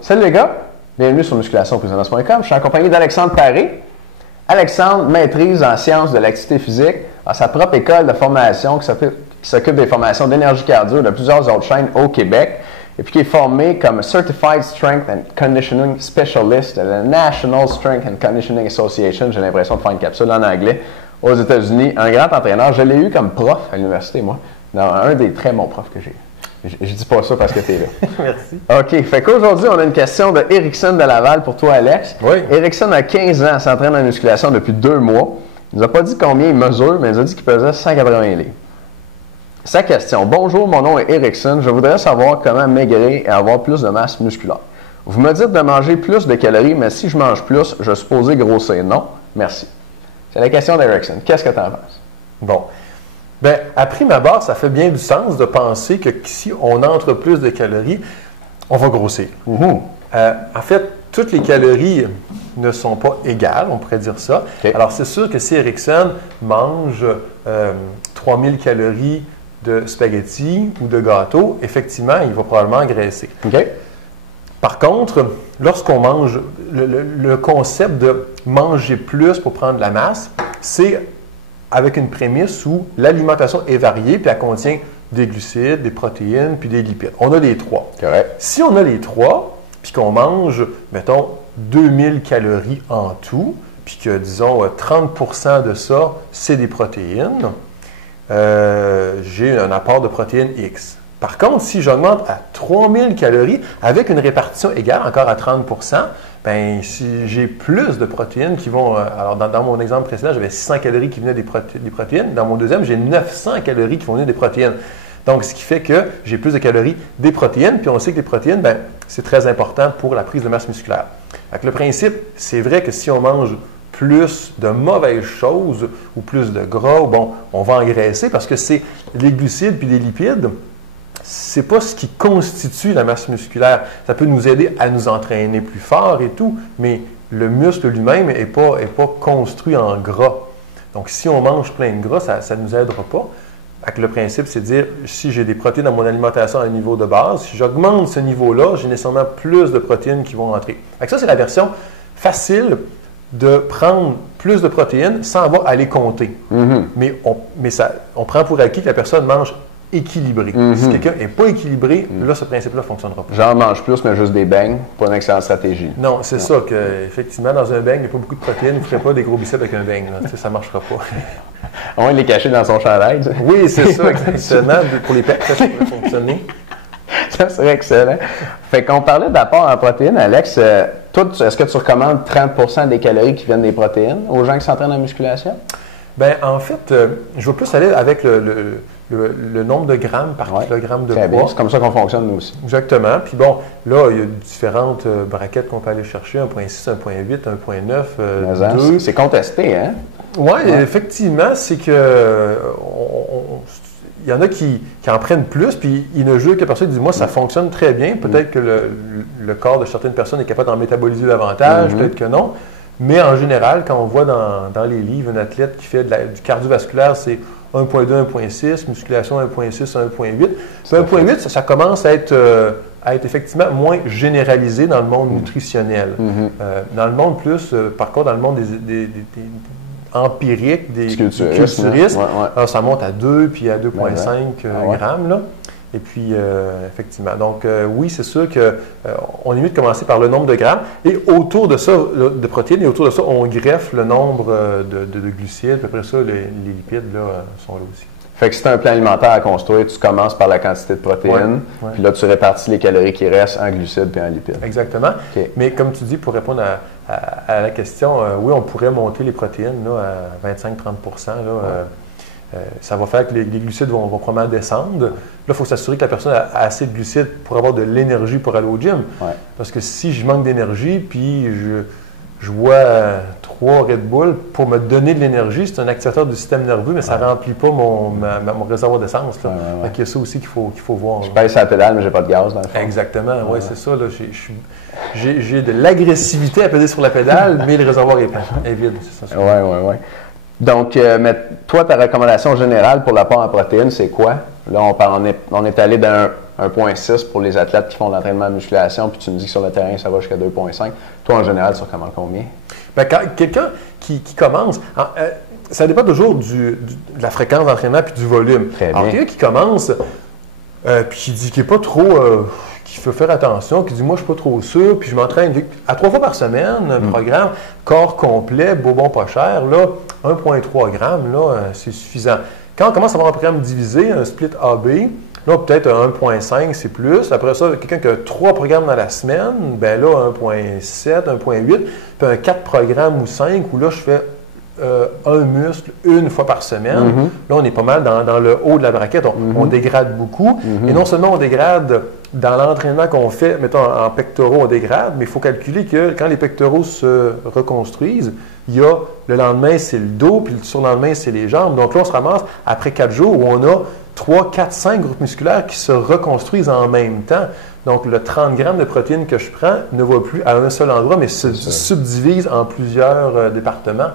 Salut les gars, bienvenue sur musculationprisonance.com. Je suis accompagné d'Alexandre Paré. Alexandre maîtrise en sciences de l'activité physique, a sa propre école de formation qui s'occupe des formations d'énergie cardio de plusieurs autres chaînes au Québec et puis qui est formé comme Certified Strength and Conditioning Specialist de la National Strength and Conditioning Association. J'ai l'impression de faire une capsule en anglais aux États-Unis. Un grand entraîneur. Je l'ai eu comme prof à l'université, moi. Non, un des très bons profs que j'ai eu. Je dis pas ça parce que tu es là. Merci. OK. Fait qu'aujourd'hui, on a une question de Erickson de Laval pour toi, Alex. Oui. Erickson a 15 ans, s'entraîne en musculation depuis 2 mois. Il nous a pas dit combien il mesure, mais il nous a dit qu'il pesait 180 livres. Sa question. Bonjour, mon nom est Erickson. Je voudrais savoir comment maigrir et avoir plus de masse musculaire. Vous me dites de manger plus de calories, mais si je mange plus, je suis supposé grossir. Non? Merci. C'est la question d'Erickson. Qu'est-ce que tu en penses? Bon. Bien, à prime abord, ça fait bien du sens de penser que si on entre plus de calories, on va grossir. En fait, toutes les calories ne sont pas égales, on pourrait dire ça. Okay. Alors, c'est sûr que si Erickson mange 3000 calories de spaghettis ou de gâteaux, effectivement, il va probablement graisser. OK. Par contre, lorsqu'on mange, le concept de manger plus pour prendre de la masse, c'est avec une prémisse où l'alimentation est variée, puis elle contient des glucides, des protéines, puis des lipides. On a les trois. Correct. Si on a les trois, puis qu'on mange, mettons, 2000 calories en tout, puis que, disons, 30% de ça, c'est des protéines, j'ai un apport de protéines X. Par contre, si j'augmente à 3000 calories, avec une répartition égale, encore à 30%, bien, si j'ai plus de protéines qui vont... alors, dans mon exemple précédent, j'avais 600 calories qui venaient des protéines. Dans mon deuxième, j'ai 900 calories qui vont venir des protéines. Donc, ce qui fait que j'ai plus de calories des protéines. Puis, on sait que les protéines, bien, c'est très important pour la prise de masse musculaire. Donc, le principe, c'est vrai que si on mange plus de mauvaises choses ou plus de gras, bon, on va engraisser parce que c'est les glucides puis les lipides. C'est pas ce qui constitue la masse musculaire. Ça peut nous aider à nous entraîner plus fort et tout, mais le muscle lui-même n'est pas construit en gras. Donc, si on mange plein de gras, ça ne nous aidera pas. Donc, le principe, c'est de dire, si j'ai des protéines dans mon alimentation à un niveau de base, si j'augmente ce niveau-là, j'ai nécessairement plus de protéines qui vont entrer. Donc, ça, c'est la version facile de prendre plus de protéines sans avoir à les compter. Mais on prend pour acquis que la personne mange équilibré. Si quelqu'un n'est pas équilibré, là, ce principe-là ne fonctionnera pas. J'en mange plus, mais juste des beignes, pas une excellente stratégie. Non, c'est ça qu'effectivement, dans un beigne, il n'y a pas beaucoup de protéines. Vous ne ferez pas des gros biceps avec un beigne. Ça ne marchera pas. On va les cacher dans son chandail. Oui, c'est ça, exactement. Pour les pecs, ça pourrait fonctionner. Ça serait excellent. Fait qu'on parlait d'apport en protéines, Alex. Toi, est-ce que tu recommandes 30% des calories qui viennent des protéines aux gens qui s'entraînent en musculation? Bien, en fait, je vais plus aller avec le nombre de grammes par kilogramme de poids. Bien. C'est comme ça qu'on fonctionne, nous aussi. Exactement. Puis bon, là, il y a différentes braquettes qu'on peut aller chercher, 1.6, 1.8, 1.9, 2. C'est contesté, hein? Oui, effectivement, c'est que il y en a qui en prennent plus, puis ils ne jurent que personne qui dit « Moi, ça fonctionne très bien. » Peut-être que le corps de certaines personnes est capable d'en métaboliser davantage, peut-être que non. Mais en général, quand on voit dans les livres un athlète qui fait du cardiovasculaire, c'est 1.2, 1.6, musculation 1.6, 1.8. 1.8, ça commence à être effectivement moins généralisé dans le monde nutritionnel. Dans le monde plus, par contre, dans le monde des empiriques, des culturistes, ça monte à 2 puis à 2.5 grammes. Là. Et puis, effectivement, donc oui, c'est sûr qu'on est mieux de commencer par le nombre de grammes. Et autour de ça, de protéines, et autour de ça, on greffe le nombre de glucides. Puis après ça, les lipides là, sont là aussi. Fait que si tu as un plan alimentaire à construire, tu commences par la quantité de protéines, puis là, tu répartis les calories qui restent en glucides et en lipides. Exactement. Okay. Mais comme tu dis, pour répondre à la question, oui, on pourrait monter les protéines là, à 25-30%. Ça va faire que les glucides vont probablement descendre. Là, il faut s'assurer que la personne a assez de glucides pour avoir de l'énergie pour aller au gym. Parce que si je manque d'énergie, puis je bois 3 Red Bull pour me donner de l'énergie, c'est un activateur du système nerveux, mais ça ne remplit pas mon réservoir d'essence. Donc, il y a ça aussi qu'il faut voir. Je pèse sur la pédale, mais je n'ai pas de gaz dans le fond. Exactement, oui, c'est ça. J'ai de l'agressivité à peser sur la pédale, mais le réservoir est vide. Oui. Donc, mais toi, ta recommandation générale pour l'apport en protéines, c'est quoi? Là, on est allé d'un 1,6 pour les athlètes qui font de l'entraînement de musculation, puis tu me dis que sur le terrain, ça va jusqu'à 2,5. Toi, en général, tu recommandes combien? Bien, quand quelqu'un qui commence, ça dépend toujours de la fréquence d'entraînement puis du volume. Très Alors, bien. quelqu'un qui commence, puis qui dit qu'il n'est pas trop, qu'il faut faire attention, qui dit moi je suis pas trop sûr, puis je m'entraîne à 3 fois par semaine, un programme corps complet, bon pas cher, là, 1,3 grammes, là, c'est suffisant. Quand on commence à avoir un programme divisé, un split AB, là, peut-être 1,5, c'est plus. Après ça, quelqu'un qui a 3 programmes dans la semaine, ben là, 1,7, 1,8, puis un 4 programmes ou 5, où là, je fais un muscle une fois par semaine. Là, on est pas mal dans le haut de la braquette. On dégrade beaucoup. Et non seulement on dégrade dans l'entraînement qu'on fait, mettons en pectoraux, on dégrade, mais il faut calculer que quand les pectoraux se reconstruisent, il y a le lendemain, c'est le dos, puis le surlendemain, c'est les jambes. Donc là, on se ramasse après 4 jours où on a 3, 4, 5 groupes musculaires qui se reconstruisent en même temps. Donc, le 30 grammes de protéines que je prends ne va plus à un seul endroit, mais se subdivise en plusieurs départements.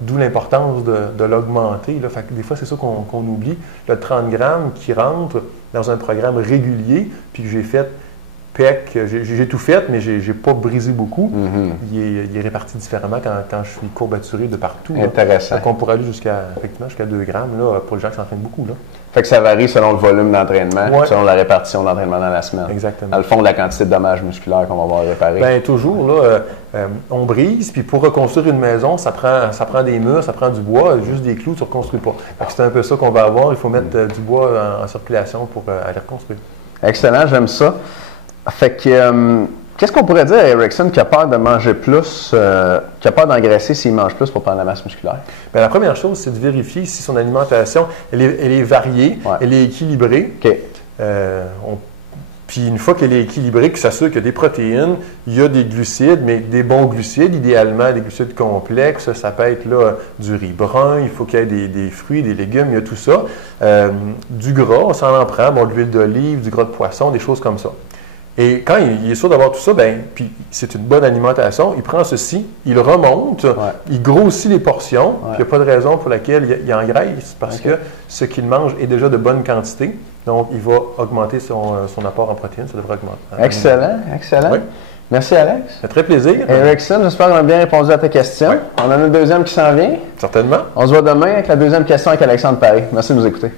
D'où l'importance de l'augmenter. Fait que des fois, c'est ça qu'on oublie. Le 30 grammes qui rentre dans un programme régulier, puis que j'ai fait PEC, j'ai tout fait, mais je n'ai pas brisé beaucoup. Il est réparti différemment quand je suis courbaturé de partout. Intéressant. Donc, on pourrait aller jusqu'à 2 grammes là, pour les gens qui s'entraînent beaucoup. Là. Fait que ça varie selon le volume d'entraînement, selon la répartition d'entraînement dans la semaine. Exactement. Dans le fond, la quantité de dommages musculaires qu'on va avoir réparés. Bien, toujours, là, on brise, puis pour reconstruire une maison, ça prend des murs, ça prend du bois, juste des clous, tu ne reconstruis pas. C'est un peu ça qu'on va avoir. Il faut mettre du bois en circulation pour aller reconstruire. Excellent, j'aime ça. Fait que, qu'est-ce qu'on pourrait dire à Erickson qui a peur de manger plus, qui a peur d'engraisser s'il mange plus pour prendre la masse musculaire? Bien, la première chose, c'est de vérifier si son alimentation, elle est variée, elle est équilibrée. Puis une fois qu'elle est équilibrée, qu'il s'assure qu'il y a des protéines, il y a des glucides, mais des bons glucides, idéalement des glucides complexes. Ça peut être là, du riz brun, il faut qu'il y ait des fruits, des légumes, il y a tout ça. Du gras, on s'en en prend, de l'huile d'olive, du gras de poisson, des choses comme ça. Et quand il est sûr d'avoir tout ça, puis c'est une bonne alimentation, il prend ceci, il remonte, il grossit les portions, puis il n'y a pas de raison pour laquelle il engraisse, parce que ce qu'il mange est déjà de bonne quantité. Donc, il va augmenter son apport en protéines, ça devrait augmenter. Excellent. Oui. Merci, Alex. Ça fait très plaisir. Erickson, j'espère qu'on a bien répondu à ta question. Oui. On en a une deuxième qui s'en vient. Certainement. On se voit demain avec la deuxième question avec Alexandre Paré. Merci de nous écouter.